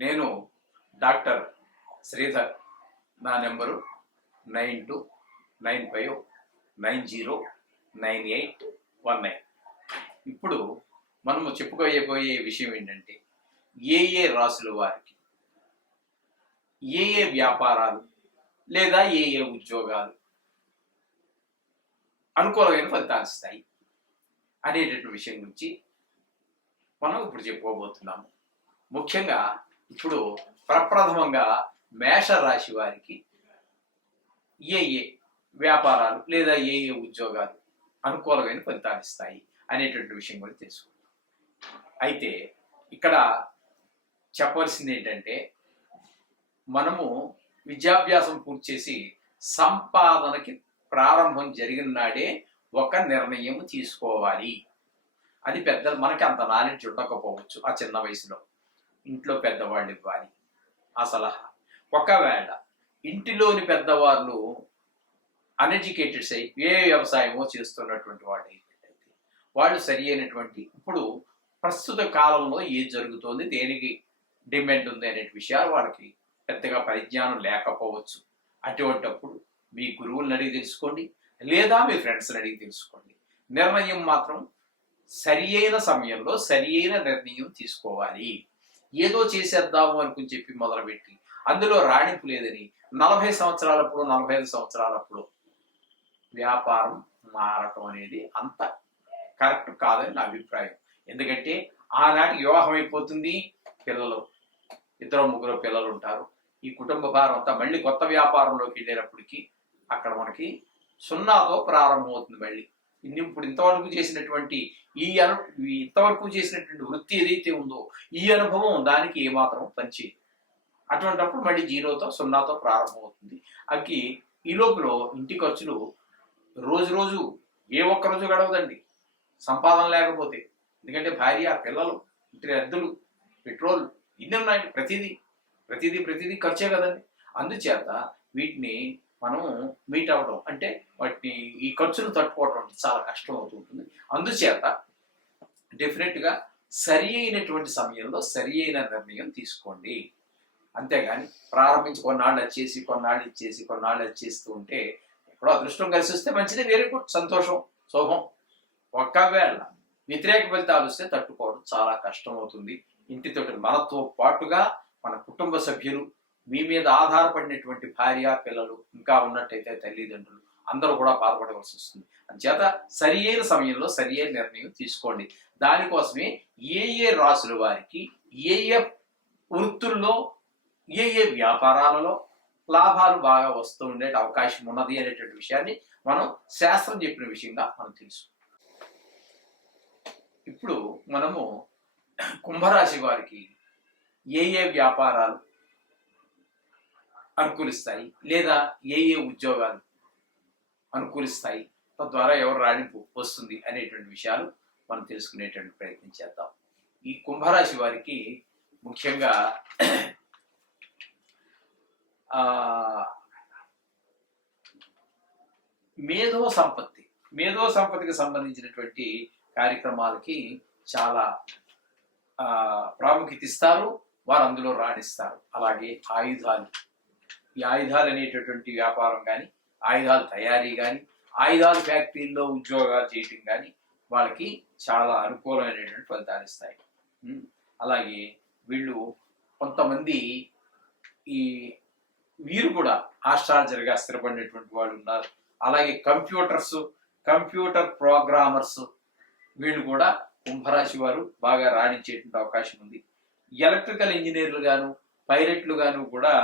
నేను డాక్టర్ శ్రీధర్. నా నెంబరు 9295909819. ఇప్పుడు మనము చెప్పుకోబోయే విషయం ఏంటంటే ఏ రాసుల వారికి ఏ వ్యాపారాలు లేదా ఏ ఉద్యోగాలు అనుకూలమైన ఫలితాలు ఇస్తాయి అనేటటువంటి విషయం గురించి మనం ఇప్పుడు చెప్పుకోబోతున్నాము. ముఖ్యంగా ఇప్పుడు ప్రప్రథమంగా మేష రాశి వారికి ఏ వ్యాపారాలు లేదా ఏ ఉద్యోగాలు అనుకూలమైన ఫలితాలు ఇస్తాయి అనేటువంటి విషయం గురించి తెలుసుకుందాం. అయితే ఇక్కడ చెప్పవలసింది ఏంటంటే, మనము విద్యాభ్యాసం పూర్తి చేసి సంపాదనకి ప్రారంభం జరిగిన నాడే ఒక నిర్ణయం తీసుకోవాలి. అది మనకి అంత నాలెడ్జ్ ఉండకపోవచ్చు. ఆ చిన్న వయసులో ఇంట్లో పెద్దవాళ్ళు ఇవ్వాలి ఆ సలహా. ఒకవేళ ఇంటిలోని పెద్దవాళ్ళు అన్ఎడ్యుకేటెడ్స్ అయి ఏ వ్యవసాయమో చేస్తున్నటువంటి వాళ్ళు అయితే వాళ్ళు సరి అయినటువంటి ఇప్పుడు ప్రస్తుత కాలంలో ఏది జరుగుతోంది, దేనికి డిమాండ్ ఉంది అనే విషయాలు వాళ్ళకి పెద్దగా పరిజ్ఞానం లేకపోవచ్చు. అటువంటప్పుడు మీ గురువులను అడిగి తెలుసుకోండి, లేదా మీ ఫ్రెండ్స్ని అడిగి తెలుసుకోండి. నిర్ణయం మాత్రం సరి అయిన సమయంలో సరి అయిన నిర్ణయం తీసుకోవాలి. ఏదో చేసేద్దాము అనుకుని చెప్పి మొదలుపెట్టి అందులో రాణింపు లేదని 40 సంవత్సరాలప్పుడు 45 సంవత్సరాలప్పుడు వ్యాపారం మారటం అనేది అంత కరెక్ట్ కాదని నా అభిప్రాయం. ఎందుకంటే ఆనాటి వివాహం అయిపోతుంది, పిల్లలు 2-3 పిల్లలు ఉంటారు. ఈ కుటుంబ భారం అంతా మళ్ళీ కొత్త వ్యాపారంలోకి వెళ్ళేటప్పటికి అక్కడ మనకి 0తో ప్రారంభమవుతుంది. మళ్ళీ ఇప్పుడు ఇంతవరకు చేసినటువంటి ఇంతవరకు చేసినటువంటి వృత్తి ఏదైతే ఉందో ఈ అనుభవం దానికి ఏమాత్రం పనిచేయదు. అటువంటిప్పుడు మళ్ళీ 0తో ప్రారంభమవుతుంది. అకి ఈ లోపల ఇంటి ఖర్చులు రోజు ఏ ఒక్క రోజు గడవదండి సంపాదన లేకపోతే. ఎందుకంటే భార్య, పిల్లలు, ఇంటి అద్దెలు, పెట్రోల్ ఇన్ని ఉన్నాయి. ప్రతిదీ ఖర్చే కదండి. అందుచేత వీటిని మనం మీట్ అవ్వడం అంటే వాటిని ఈ ఖర్చును తట్టుకోవడం చాలా కష్టం అవుతుంటుంది. అందుచేత డెఫినెట్గా సరి అయినటువంటి సమయంలో సరి అయిన నిర్ణయం తీసుకోండి. అంతేగాని ప్రారంభించి కొన్నాళ్ళు వచ్చేస్తూ ఉంటే ఎక్కడో అదృష్టం కలిసి వస్తే మంచిదే, వెరీ గుడ్, సంతోషం, శోభం. ఒకవేళ వ్యతిరేక ఫలితాలు వస్తే తట్టుకోవడం చాలా కష్టం అవుతుంది. ఇంటితో మనతో పాటుగా మన కుటుంబ సభ్యులు, మీ మీద ఆధారపడినటువంటి భార్య, పిల్లలు ఇంకా ఉన్నట్టయితే తల్లిదండ్రులు అందరూ కూడా బాధపడవలసి వస్తుంది. అందుచేత సరి అయిన సమయంలో సరి అయిన నిర్ణయం తీసుకోండి. దానికోసమే ఏ రాసుల వారికి ఏ వృత్తుల్లో ఏ వ్యాపారాలలో లాభాలు బాగా వస్తూ ఉండే అవకాశం ఉన్నది అనేటువంటి విషయాన్ని మనం శాస్త్రం చెప్పిన విషయంగా మనం తెలుసు. ఇప్పుడు మనము కుంభరాశి వారికి ఏ వ్యాపారాలు అనుకూలిస్తాయి లేదా ఏ ఉద్యోగాలు అనుకూలిస్తాయి, తద్వారా ఎవరు రాణింపు వస్తుంది అనేటువంటి విషయాలు మనం తెలుసుకునేటువంటి ప్రయత్నం చేద్దాం. ఈ కుంభరాశి వారికి ముఖ్యంగా మేధో సంపత్తికి సంబంధించినటువంటి కార్యక్రమాలకి చాలా ప్రాముఖ్యత ఇస్తారు. వారు అందులో రాణిస్తారు. అలాగే ఈ ఆయుధాలు అనేటటువంటి వ్యాపారం కానీ, ఆయుధాల తయారీ కానీ, ఆయుధాల ఫ్యాక్టరీల్లో ఉద్యోగాలు చేయటం కానీ వాళ్ళకి చాలా అనుకూలమైనటువంటి ఫలితాలు ఇస్తాయి. అలాగే కొంతమంది వీరు కూడా ఆస్ట్రాలజర్గా స్థిరపడినటువంటి వాళ్ళు ఉన్నారు. అలాగే కంప్యూటర్ ప్రోగ్రామర్స్ వీళ్ళు కూడా కుంభరాశి వారు బాగా రాణించేటువంటి అవకాశం ఉంది. ఎలక్ట్రికల్ ఇంజనీర్లు గాను, పైలట్లు గాను కూడా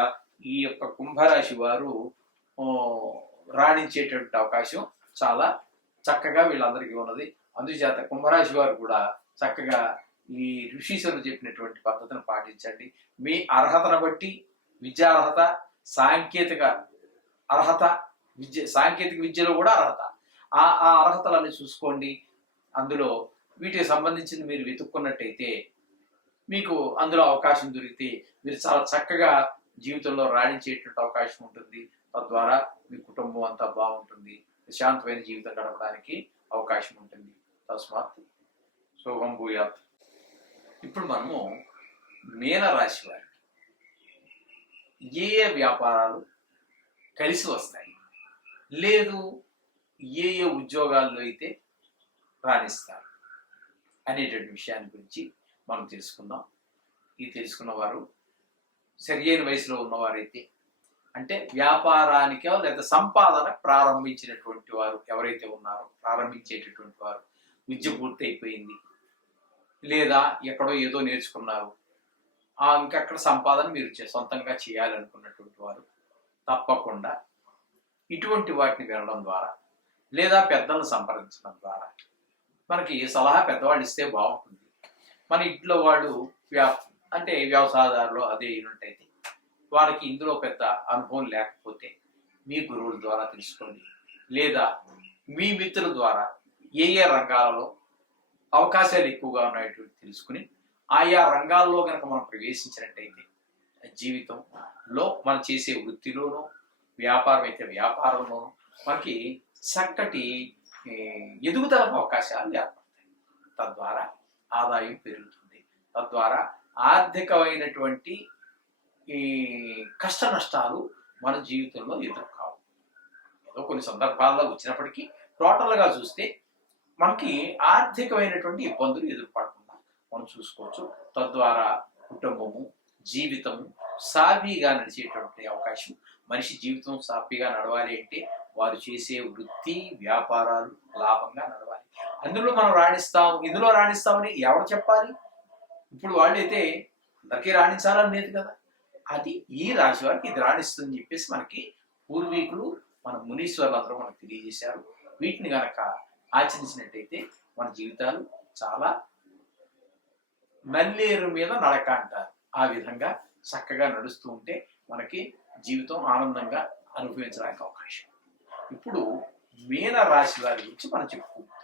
ఈ యొక్క కుంభరాశి వారు రాణించేటువంటి అవకాశం చాలా చక్కగా వీళ్ళందరికీ ఉన్నది. అందుచేత కుంభరాశి వారు కూడా చక్కగా ఈ ఋషీశ్వరులు చెప్పినటువంటి పద్ధతిని పాటించండి. మీ అర్హతను బట్టి విద్యార్హత, సాంకేతిక విద్యలో కూడా అర్హత, ఆ అర్హతలన్నీ చూసుకోండి. అందులో వీటికి సంబంధించి మీరు వెతుక్కున్నట్టయితే మీకు అందులో అవకాశం దొరికితే మీరు చాలా చక్కగా జీవితంలో రాణించేటువంటి అవకాశం ఉంటుంది. తద్వారా మీ కుటుంబం అంతా బాగుంటుంది, ప్రశాంతమైన జీవితం గడపడానికి అవకాశం ఉంటుంది. తస్మాత్ శోభం భూయాత్. ఇప్పుడు మనము మీనరాశి వారికి ఏ ఏ వ్యాపారాలు కలిసి వస్తాయి, లేదు ఏ ఏ ఉద్యోగాల్లో అయితే రాణిస్తారు అనేటువంటి విషయాన్ని గురించి మనం తెలుసుకుందాం. ఇది తెలుసుకున్న వారు సరియైన వయసులో ఉన్నవారైతే, అంటే వ్యాపారానికో లేదా సంపాదన ప్రారంభించినటువంటి వారు ఎవరైతే ఉన్నారో, ప్రారంభించేటటువంటి వారు విద్య పూర్తి అయిపోయింది, లేదా ఎక్కడో ఏదో నేర్చుకున్నారు, ఇంకక్కడ సంపాదన మీరు సొంతంగా చేయాలనుకున్నటువంటి వారు తప్పకుండా ఇటువంటి వాటిని వినడం ద్వారా లేదా పెద్దలను సంప్రదించడం ద్వారా, మనకి సలహా పెద్దవాళ్ళు ఇస్తే బాగుంటుంది. మన ఇంట్లో వాళ్ళు అంటే వ్యవసాయదారులు అదే అయినట్టయితే వారికి ఇందులో పెద్ద అనుభవం లేకపోతే మీ గురువుల ద్వారా తెలుసుకోండి, లేదా మీ మిత్రుల ద్వారా ఏ ఏ రంగాలలో అవకాశాలు ఎక్కువగా ఉన్నాయటువంటి తెలుసుకుని ఆయా రంగాల్లో కనుక మనం ప్రవేశించినట్టయితే జీవితంలో మనం చేసే వృత్తిలోనూ, వ్యాపారం అయితే వ్యాపారంలోనూ మనకి చక్కటి ఎదుగుదలకు అవకాశాలు ఏర్పడతాయి. తద్వారా ఆదాయం పెరుగుతుంది, తద్వారా ఆర్థికమైనటువంటి ఈ కష్ట నష్టాలు మన జీవితంలో ఎదుర్కావు. ఏదో కొన్ని సందర్భాల్లో వచ్చినప్పటికీ టోటల్గా చూస్తే మనకి ఆర్థికమైనటువంటి ఇబ్బందులు ఎదుర్పడకుండా మనం చూసుకోవచ్చు. తద్వారా కుటుంబము, జీవితము సాఫీగా నడిచేటువంటి అవకాశం. మనిషి జీవితం సాఫీగా నడవాలి అంటే వారు చేసే వృత్తి వ్యాపారాలు లాభంగా నడవాలి. అందులో మనం రాణిస్తాం, ఇందులో రాణిస్తామని ఎవరు చెప్పాలి? ఇప్పుడు వాళ్ళైతే అందరికీ రాణించాలని లేదు కదా. అది ఈ రాశి వారికి ఇది రాణిస్తుందని చెప్పేసి మనకి పూర్వీకులు, మన మునీశ్వర్లు అందరూ మనకు తెలియజేశారు. వీటిని గనక ఆచరించినట్టయితే మన జీవితాలు చాలా నల్లేరు మీద నడక అంటారు, ఆ విధంగా చక్కగా నడుస్తూ ఉంటే మనకి జీవితం ఆనందంగా అనుభవించడానికి అవకాశం. ఇప్పుడు మీన రాశి వారి గురించి మనం చెప్పుకుంటాం.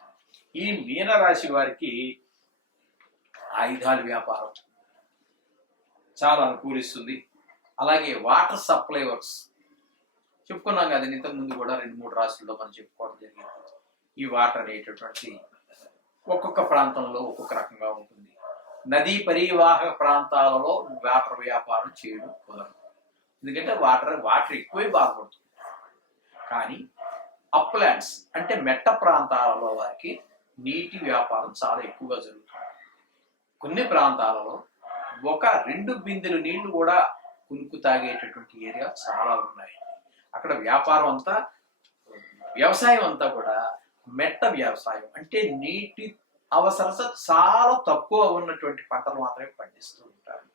ఈ మీన రాశి వారికి ఆయుధాల వ్యాపారం చాలా అనుకూలిస్తుంది. అలాగే వాటర్ సప్లై వర్క్స్ చెప్పుకున్నాం కదా, ఇంతకు ముందు కూడా 2-3 రాశుల్లో మనం చెప్పుకోవడం జరిగింది. ఈ వాటర్ అనేటటువంటి ఒక్కొక్క ప్రాంతంలో ఒక్కొక్క రకంగా ఉంటుంది. నదీ పరివాహక ప్రాంతాలలో వాటర్ వ్యాపారం చేయడం కుదరదు, ఎందుకంటే వాటర్ ఎక్కువే బాధపడుతుంది. కానీ అప్లాండ్స్ అంటే మెట్ట ప్రాంతాలలో వారికి నీటి వ్యాపారం చాలా ఎక్కువగా జరుగుతుంది. కొన్ని ప్రాంతాలలో 1-2 బిందెలు నీళ్లు కూడా కునుకు తాగేటటువంటి ఏరియా చాలా ఉన్నాయి. అక్కడ వ్యాపారం అంతా, వ్యవసాయం అంతా కూడా మెట్ట వ్యవసాయం, అంటే నీటి అవసరత చాలా తక్కువ ఉన్నటువంటి పంటలు మాత్రమే పండిస్తూ ఉంటారు.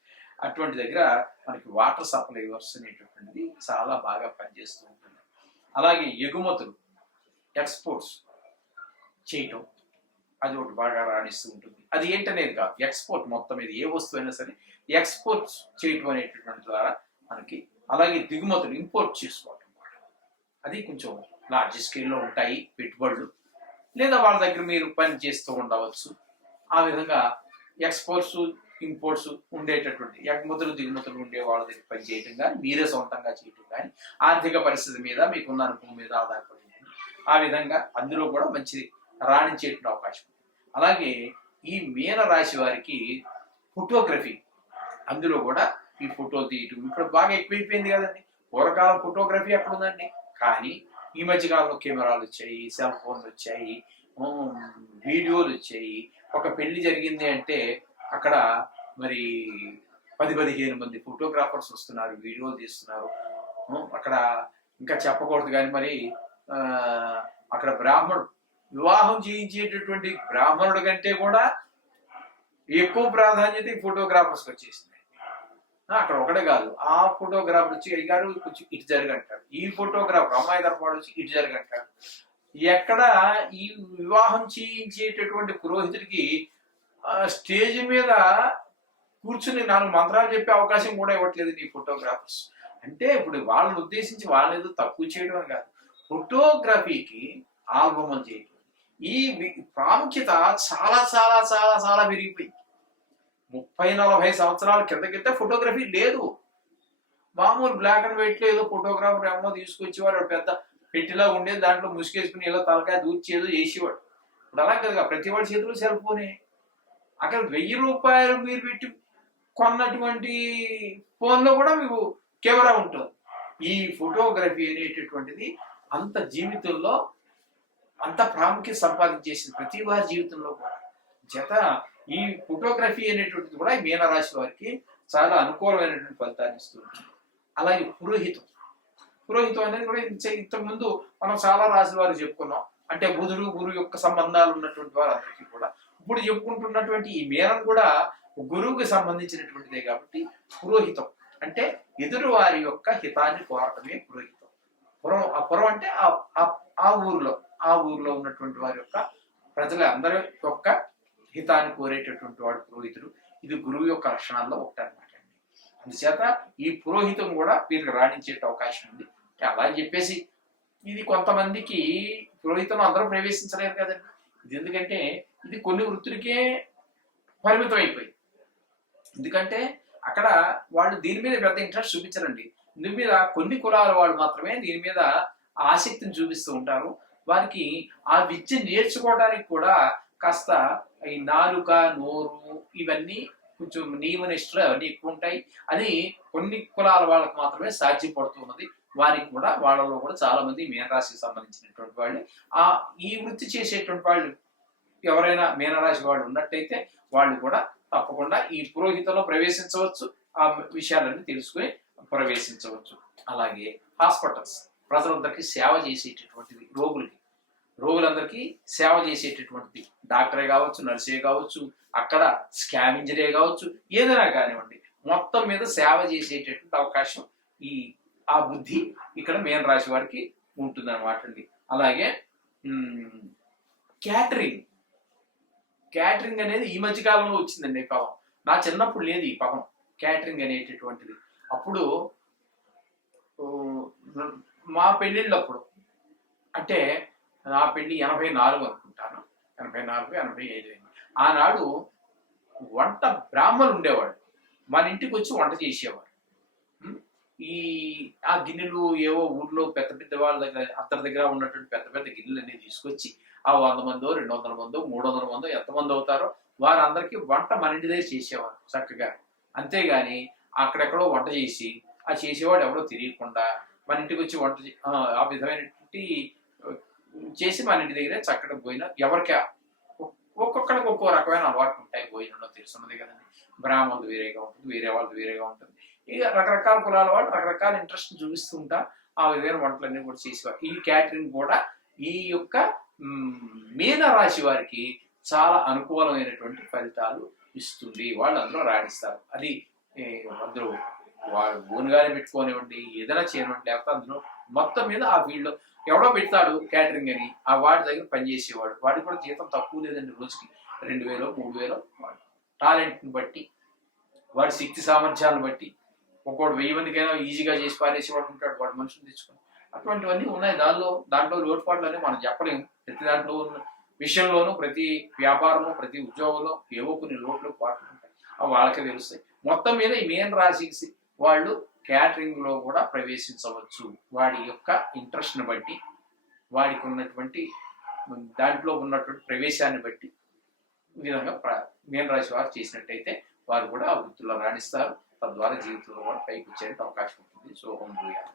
అటువంటి దగ్గర మనకి వాటర్ సప్లైవర్స్ అనేటటువంటిది చాలా బాగా పనిచేస్తూ ఉంటుంది. అలాగే ఎగుమతులు, ఎక్స్పోర్ట్స్ చేయటం అది ఒకటి బాగా రాణిస్తూ ఉంటుంది. అది ఏంటనేది కాదు, ఎక్స్పోర్ట్ మొత్తం మీద ఏ వస్తువు అయినా సరే ఎక్స్పోర్ట్స్ చేయటం అనేటటువంటి ద్వారా మనకి. అలాగే దిగుమతులు, ఇంపోర్ట్ చేసుకోవటం, అది కొంచెం లార్జ్ స్కేల్లో ఉంటాయి పెట్టుబడులు, లేదా వాళ్ళ దగ్గర మీరు పని చేస్తూ ఉండవచ్చు. ఆ విధంగా ఎక్స్పోర్ట్స్ ఇంపోర్ట్స్ ఉండేటటువంటి ఎగుమతులు దిగుమతులు ఉండే వాళ్ళ దగ్గర పని చేయటం కానీ, మీరే సొంతంగా చేయటం కానీ ఆర్థిక పరిస్థితి మీద మీకున్న అనుభవం మీద ఆధారపడి ఉంటుంది. ఆ విధంగా అందులో కూడా మంచి రాణించేటువంటి అవకాశం. అలాగే ఈ మీన రాశి వారికి ఫోటోగ్రఫీ, అందులో కూడా ఈ ఫోటోలు తీయటం ఇప్పుడు బాగా ఎక్కువైపోయింది కదండి. పూర్వకాలం ఫోటోగ్రఫీ ఎక్కడ ఉందండి, కానీ ఈ మధ్యకాలంలో కెమెరాలు వచ్చాయి, సెల్ ఫోన్లు వచ్చాయి, వీడియోలు వచ్చాయి. ఒక పెళ్లి జరిగింది అంటే అక్కడ మరి 10-15 మంది ఫోటోగ్రాఫర్స్ వస్తున్నారు, వీడియోలు తీస్తున్నారు. అక్కడ ఇంకా చెప్పకూడదు కానీ మరి అక్కడ వివాహం చేయించేటటువంటి బ్రాహ్మణుడి కంటే కూడా ఎక్కువ ప్రాధాన్యత ఈ ఫోటోగ్రాఫర్స్కి వచ్చేసింది. అక్కడ ఒకటే కాదు, ఆ ఫోటోగ్రాఫర్ వచ్చి అయ్యారు కొంచెం ఇటు జరగంటాడు, ఈ ఫోటోగ్రాఫర్ అమ్మాయి తరపాడు వచ్చి ఇటు జరగంటాడు. ఎక్కడ ఈ వివాహం చేయించేటటువంటి పురోహితుడికి స్టేజ్ మీద కూర్చుని 4 మంత్రాలు చెప్పే అవకాశం కూడా ఇవ్వట్లేదు ఈ ఫోటోగ్రాఫర్స్. అంటే ఇప్పుడు వాళ్ళని ఉద్దేశించి వాళ్ళని ఏదో తక్కువ చేయడం అని కాదు, ఫోటోగ్రఫీకి ఆల్బమ్ చేయడం ఈ ప్రాముఖ్యత చాలా చాలా చాలా చాలా పెరిగిపోయింది. 30-40 సంవత్సరాల కిందకితే ఫోటోగ్రఫీ లేదు. మామూలు బ్లాక్ అండ్ వైట్ లో ఏదో ఫోటోగ్రాఫర్ ఏమో తీసుకొచ్చేవాడు, పెద్ద పెట్టిలా ఉండేది, దాంట్లో ముసుకేసుకుని ఏదో తలకాయ దూర్చి ఏదో చేసేవాడు. ఇప్పుడు అలా కదా, ప్రతి వాడి చేతిలో సెల్ ఫోనే. అక్కడ 1000 రూపాయలు మీరు పెట్టి కొన్నటువంటి ఫోన్లో కూడా మీకు కెమెరా ఉంటుంది. ఈ ఫోటోగ్రఫీ అనేటటువంటిది అంత జీవితంలో అంత ప్రాముఖ్యత సంపాదించేసింది ప్రతి వారి జీవితంలో కూడా. చేత ఈ ఫోటోగ్రఫీ అనేటువంటిది కూడా ఈ మీనరాశి వారికి చాలా అనుకూలమైనటువంటి ఫలితాన్ని ఇస్తుంది. అలాగే పురోహితం అనేది కూడా ఇంతకుముందు మనం చాలా రాశుల వారు చెప్పుకున్నాం. అంటే బుధుడు గురువు యొక్క సంబంధాలు ఉన్నటువంటి వారందరికీ కూడా ఇప్పుడు చెప్పుకుంటున్నటువంటి ఈ మీనం కూడా గురువుకి సంబంధించినటువంటిదే. కాబట్టి పురోహితం అంటే ఎదురు వారి యొక్క హితాన్ని కోరటమే పురోహితం. పురం అంటే ఆ ఊర్లో ఉన్నటువంటి వారి యొక్క ప్రజల అందరి యొక్క హితాన్ని కోరేటటువంటి వాడు పురోహితుడు. ఇది గురువు యొక్క లక్షణాల్లో ఒకటి అనమాట అండి. అందుచేత ఈ పురోహితం కూడా వీరికి రాణించే అవకాశం ఉంది. అలా చెప్పేసి ఇది కొంతమందికి పురోహితం అందరూ ప్రవేశించలేరు కదండి. ఇది ఎందుకంటే ఇది కొన్ని వృత్తులకే పరిమితం అయిపోయింది. ఎందుకంటే అక్కడ వాళ్ళు దీని మీద పెద్ద ఇంట్రెస్ట్ చూపించరండి. దీని మీద కొన్ని కులాల వాళ్ళు మాత్రమే దీని మీద ఆసక్తిని చూపిస్తూ ఉంటారు. వారికి ఆ విద్య నేర్చుకోవడానికి కూడా కాస్త ఈ నాలుక నోరు ఇవన్నీ కొంచెం నియమనిష్టలు అవన్నీ ఎక్కువ ఉంటాయి. అది కొన్ని కులాల వాళ్ళకి మాత్రమే సాధ్యపడుతున్నది. వారికి కూడా వాళ్ళలో కూడా చాలా మంది మీనరాశికి సంబంధించినటువంటి వాళ్ళు ఈ వృత్తి చేసేటువంటి వాళ్ళు ఎవరైనా మీనరాశి వాళ్ళు ఉన్నట్టయితే వాళ్ళు కూడా తప్పకుండా ఈ పురోహితంలో ప్రవేశించవచ్చు. ఆ విషయాలన్నీ తెలుసుకుని ప్రవేశించవచ్చు. అలాగే హాస్పిటల్స్ ప్రజలందరికీ సేవ చేసేటటువంటిది, రోగులందరికీ సేవ చేసేటటువంటిది డాక్టరే కావచ్చు, నర్సే కావచ్చు, అక్కడ స్కావెంజరే కావచ్చు, ఏదైనా కానివ్వండి, మొత్తం మీద సేవ చేసేటటువంటి అవకాశం ఆ బుద్ధి ఇక్కడ మీనరాశి వారికి ఉంటుంది అనమాట అండి. అలాగే క్యాటరింగ్ అనేది ఈ మధ్య కాలంలో వచ్చిందండి. ఈ పదం నా చిన్నప్పుడు లేదు. ఈ పదం క్యాటరింగ్ అనేటటువంటిది అప్పుడు మా పెళ్ళిళ్ళప్పుడు, అంటే నా పెళ్లి 84 అనుకుంటాను, 84, 85 ఆనాడు వంట బ్రాహ్మలు ఉండేవాడు. మన ఇంటికి వచ్చి వంట చేసేవాడు. ఆ గిన్నెలు ఏవో ఊర్లో పెద్ద పెద్ద వాళ్ళ దగ్గర అందరి దగ్గర ఉన్నటువంటి పెద్ద పెద్ద గిన్నెలు అన్ని తీసుకొచ్చి ఆ 100 మందో 200 మందో 300 మందో ఎంతమంది అవుతారో వారందరికీ వంట మన ఇంటి దగ్గర చేసేవారు చక్కగా. అంతేగాని అక్కడెక్కడో వంట చేసి ఆ చేసేవాడు ఎవరో తెలియకుండా మన ఇంటికి వచ్చి వంట ఆ విధమైనటువంటి చేసి మన ఇంటి దగ్గరే చక్కగా పోయిన ఎవరికా ఒక్కొక్కడికి ఒక్కో రకమైన అలవాట్లు ఉంటాయి. భోజనంలో తెలుసున్నది కదండి. బ్రాహ్మణులు వేరేగా ఉంటుంది, వేరే వాళ్ళది వేరేగా ఉంటుంది. ఇక రకరకాల కులాల వాళ్ళు రకరకాల ఇంట్రెస్ట్ చూపిస్తూ ఉంటా ఆ విధమైన వంటలన్నీ కూడా చేసేవారు. ఈ క్యాటరింగ్ కూడా ఈ యొక్క మీనరాశి వారికి చాలా అనుకూలమైనటువంటి ఫలితాలు ఇస్తుంది. వాళ్ళు అందులో రాణిస్తారు. అది అందరూ వాళ్ళు ఓన్గానే పెట్టుకోనివ్వండి, ఏదైనా చేయనివ్వండి, లేకపోతే అందులో మొత్తం మీద ఆ ఫీల్డ్లో ఎవడో పెడతాడు క్యాటరింగ్ అని, ఆ వాడి దగ్గర పనిచేసేవాడు. వాడికి కూడా జీతం తక్కువ లేదండి. రోజుకి 2000, 3000 టాలెంట్ని బట్టి, వాడి శక్తి సామర్థ్యాలను బట్టి ఒక్కోడు 1000 మందికైనా ఈజీగా చేసి పారేసేవాడు ఉంటాడు. వాడు మనుషులు తెచ్చుకొని అటువంటివన్నీ ఉన్నాయి. దాంట్లో లోటుపాట్లు అని మనం చెప్పలేము. ప్రతి దాంట్లో విషయంలోనూ, ప్రతి వ్యాపారంలో, ప్రతి ఉద్యోగంలో ఏవో కొన్ని లోట్లు పాటలు ఉంటాయి. అవి వాళ్ళకే తెలుస్తాయి. మొత్తం మీద ఈ మీనరాశి వాళ్ళు క్యాటరింగ్ లో కూడా ప్రవేశించవచ్చు. వాడి యొక్క ఇంట్రెస్ట్ని బట్టి, వాడికి ఉన్నటువంటి దాంట్లో ఉన్నటువంటి ప్రవేశాన్ని బట్టి ఈ విధంగా మీనరాశి వారు చేసినట్టయితే వారు కూడా ఆ వృత్తిలో రాణిస్తారు. తద్వారా జీవితంలో కూడా పైకి వచ్చే అవకాశం ఉంటుంది. శుభం భూయాలు.